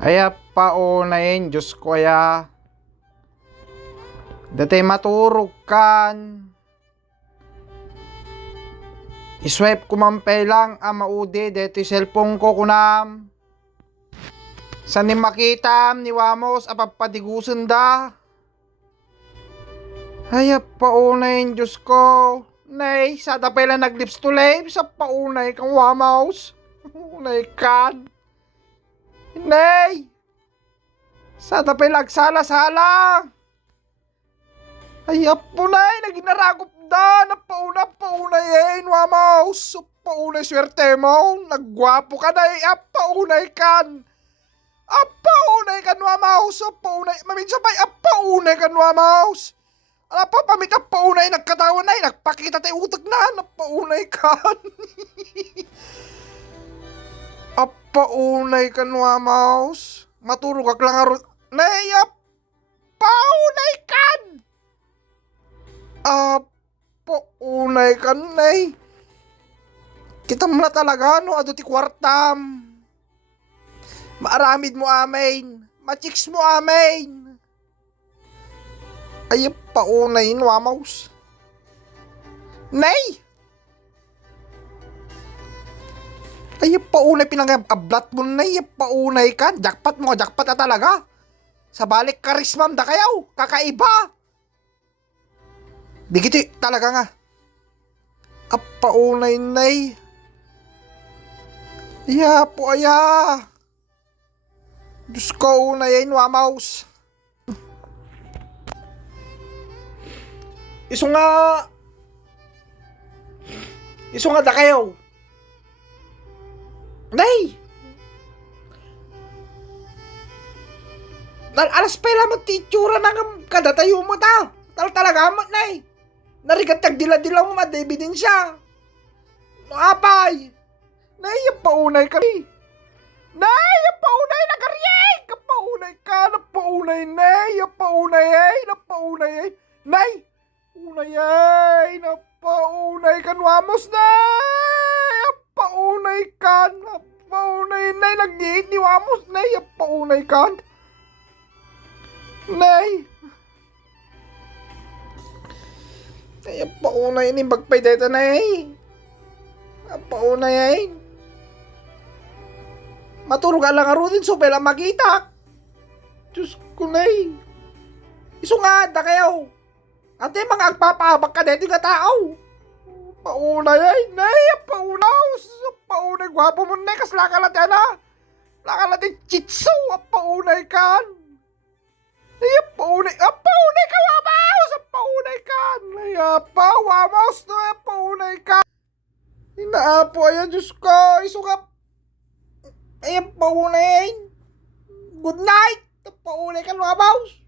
Ay paunayin, Diyos ko ya. Dati maturog kan. Iswipe ko mampay lang ang maudi deti cellphone ko kunam. Sa ni makitam ni Wamos apapadigusan da. Ay paunayin, Diyos ko. Nay, sa tapela naglips to live sa paunay kang Wamos. Nay kan. Nay! Sa tapela agsala-sala. Ay, apo na naginaragop da, napaunay Wamos, paunay swerte mo, nagwapo ka na, apaunay kan, Wamos, apaunay, maminsan pa, apaunay kan, Wamos, ala pa, pamit apaunay, nagkatawa na, nagpakita tayo utak na, napaunay kan, apaunay kan, Wamos, maturog ka lang aro, nay, apaunay kan, paunay ka nay. Kita mo na talaga no, ado ti kwartam. Maaramid mo amin. Machiks mo amin. Ay, paunay no, Wamos. Nay! Ay, paunay pinang-ablat mo, nay. Paunay ka. Jackpot mo, jackpot na talaga. Sa balik karismam da kayaw. Kakaiba. Di gitu talaga nga. Paunay nay. Ya po aya. Diyos ko unayin, Wamos. Iso nga da kayo. Nay. Alas pala mo titsura ng kadatayo mo ta. Talaga mo, nay. Narigat tagdila-dila mo madebidensya. Apay! Nay, paunay kami. Nay, paunay na karyay! Kapaunay ka, napaunay, nay, paunay, napaunay, nay, unay, napaunay kan, Wamos, nay, paunay kan, napaunay, nay, nag-iit ni Wamos, nay, paunay kan, nay, ay, paunay ni bagpay dito na paunay ay. Maturog ka lang aro din so pala magita. Diyos ko na Iso nga da kayo. Ate mga agpapabak ka dito nga tao. Paunay ay. Nay, paunaw. Paunay gwapo mo na kas lakalate na. Lakalate chitso. Paunay kan. Ay, paunay. Paunay ka, Wamos! Paunay ka! Ay, Wamos! Paunay ka! Inaapo, ayan, Diyos ko! Iso ka! Ay, paunay! Good night! Paunay ka, Wamos!